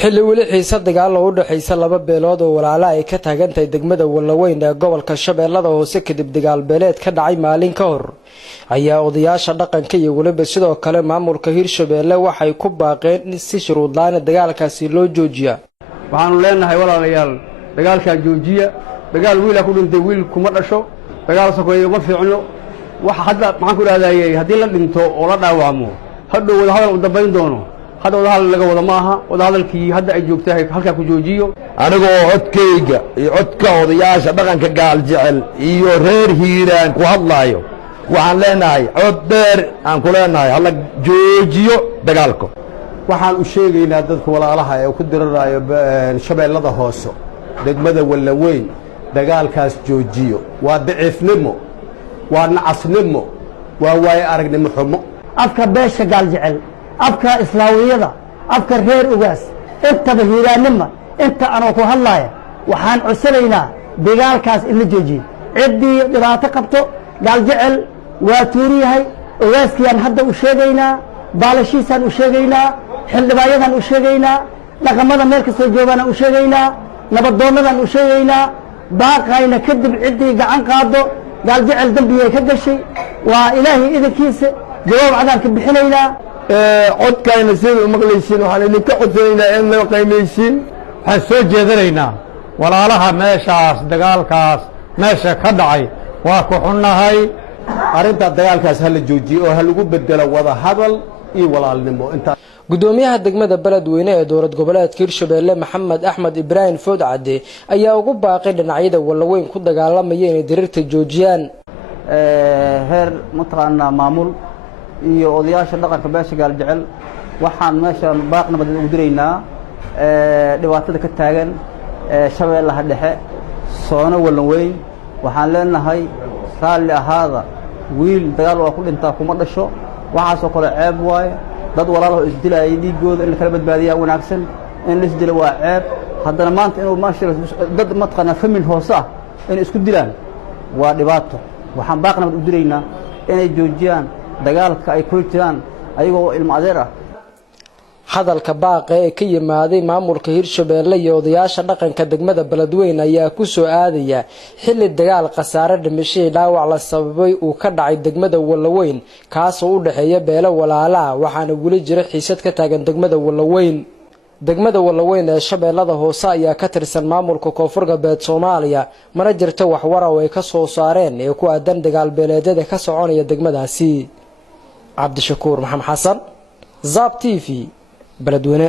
xilli weli xiisad dagaal oo u dhaxaysa laba beelood oo walaalo ay ka taagantay degmada Walaweyn ee gobolka Shabeellada Hoose kadib dagaal beeleed ka dhacay maalin ka hor ayaa odayaasha dhaqanka iyo waliba sidoo kale maamulka Hirshabeelle waxay ku baaqeen in si shuruud la'aan dagaalkaasi loo joojiyo. waxaanu leenahay walaalayaal dagaalka joojiya dagaal wiil ku dhintay wiil kuma dhasho dagaal sokoyo ma fiicno waxa hadda maxaan ku raadayay hadii la dhinto oo la dhaawacmo hadhow wada hadal u dambayn doono هذا وضع لك وضع معها وضع الكي هذا أجوبته هلك كوجوجيو أنا جو عدكيجا عدك وضياش بقى كجالجعل يورير هيران والله وعن لناي عدر عن كلناي هلا جوجيو دجالكم وحال الشيء إن عددك ولا لها وكدر الرأي شباب لذا هاسو دجمة ولا وين دجال كاس جوجيو وضعف نمو ونعص نمو وواي أرق نمو حمو أفكار بيشا جالجعل أفكار إسلامية أفكار غير أجاس أنت بهيران نما أنت أنا كهلايا وحان عسلينا دجال كاس اللي جوجي عدي دراسة قبته قال جعل واتوري هاي أجاس كيان هذا وشجينا بالشيسان وشجينا حل بايدان وشجينا لقمنا مركز الجوبنا وشجينا نبضونا وشجينا باق هاينا كذب عدي قعن قاضو قال جعل ذنبي كذا شيء وإلهي إذا كيس جواب عذاب كبحلينا عد كاين سيد مقليسين وحنا نكعدينا إن قيميسين حسوا جذرينا ولا لها ماشاس دجالكاس ماشى كدعي واكحنا هاي أرنت دجالكاس هل جوجي وهل جوب بدل وضع هذا إيه ولا النمو أنت gudoomiyaha degmada beledweyne ee dowlad goboleedka Hirshabeelle Maxamed Axmed Ibrahim Food Cade ayaa ugu baaqay dhinacyada Walaweyn ku dagaalamaya inay dirtay joojiyaan heer mataqaana maamul iyo odayaasha dhaqanka Beesha Gaaljecel waxaan meeshan baaqna badan ugu direynaa dhibaatada ka taagan Shabeellaha Dhexe soona Walaweyn waxaan leenahay saali ahaada wiil dagaal oo ku dhinta kuma dhasho waxa soo kale ceeb waay dad walaalo isdilaay dhiigooda in kala badbaadiyaa wanaagsan in isdila waa ceeb haddana maanta inuu maasha dad matqana famil hoos ah in isku dilaan waa dhibaato waxaan baaqna u direynaa inay joojiyaan dagaalka ay ku jiraan ayagoo ilmo adeer ah hadalka Baaq ee ka yimaaday maamulka Hirshabeelle iyo odayaasha dhaqanka degmada Beledweyne ayaa ku soo aadaya xilli dagaal khasaare dhimasho dhaawac la sababay uu ka dhacay degmada Walaweyn kaas oo u dhaxeeya beelo walaala waxaana wali jira xiisad ka taagan degmada Walaweyn ee Shabeellada Hoose ayaa ka tirsan maamulka Koonfur Galbeed Soomaaliya mana jirto wax war ah oo ay ka soo saareen ee ku aadan dagaal beeleedyada ka soconaya degmadaasi Cabdishakuur Maxamed Xasan Zab TV beledweyne